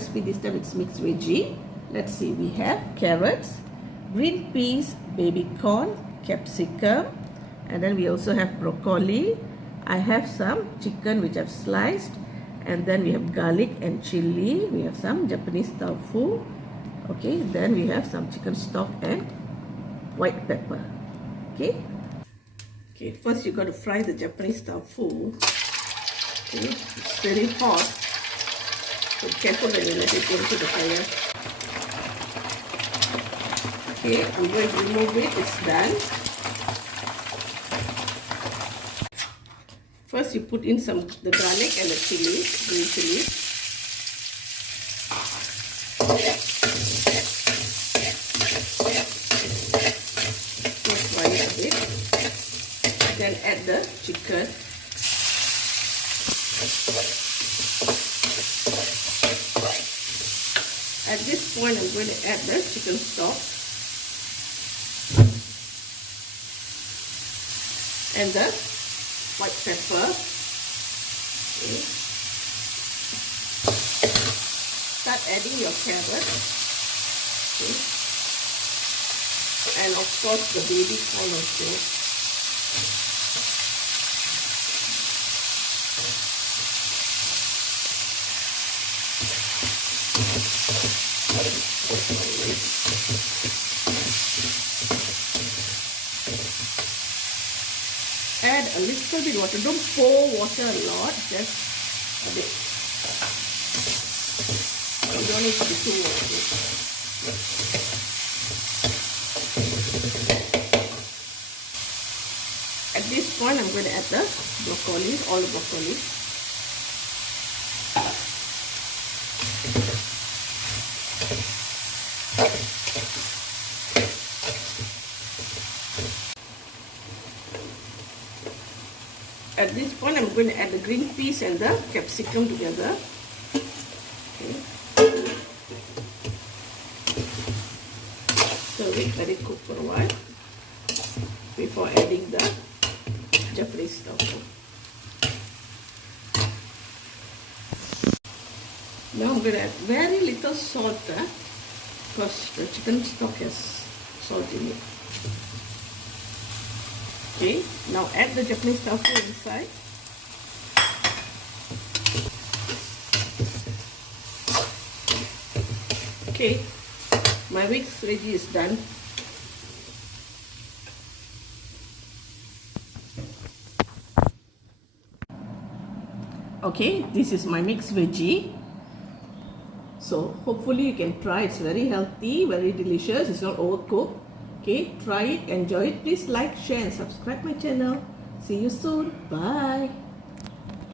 recipe this time it's mixed veggie. Let's see, we have carrots, green peas, baby corn, capsicum, and then we also have broccoli. I have some chicken which I've sliced, and then we have garlic and chili. We have some Japanese tofu. Okay, then we have some chicken stock and white pepper. Okay, first you got to fry the Japanese tofu. Okay, it's very hot, so be careful when you let it go into the fire. Okay, I'm going to remove it. It's done. First you put in the garlic and the chili, green chili. Just fry it a bit. Then add the chicken. At this point I'm going to add the chicken stock and the white pepper. Okay. Start adding your carrots. Okay. And of course the baby corn also. Add a little bit water. Don't pour water a lot, just a bit. You don't need to be too watery. At this point, I'm going to add the broccoli, all the broccoli. At this point, I'm going to add the green peas and the capsicum together. Okay. So we let it cook for a while before adding the Japanese tofu. Now I'm going to add very little salt because the chicken stock has salt in it. Okay, now add the Japanese tofu inside. Okay, my mixed veggie is done. Okay, this is my mixed veggie. So hopefully you can try. It's very healthy, very delicious. It's not overcooked. Okay, try it, enjoy it. Please like, share and subscribe my channel. See you soon. Bye.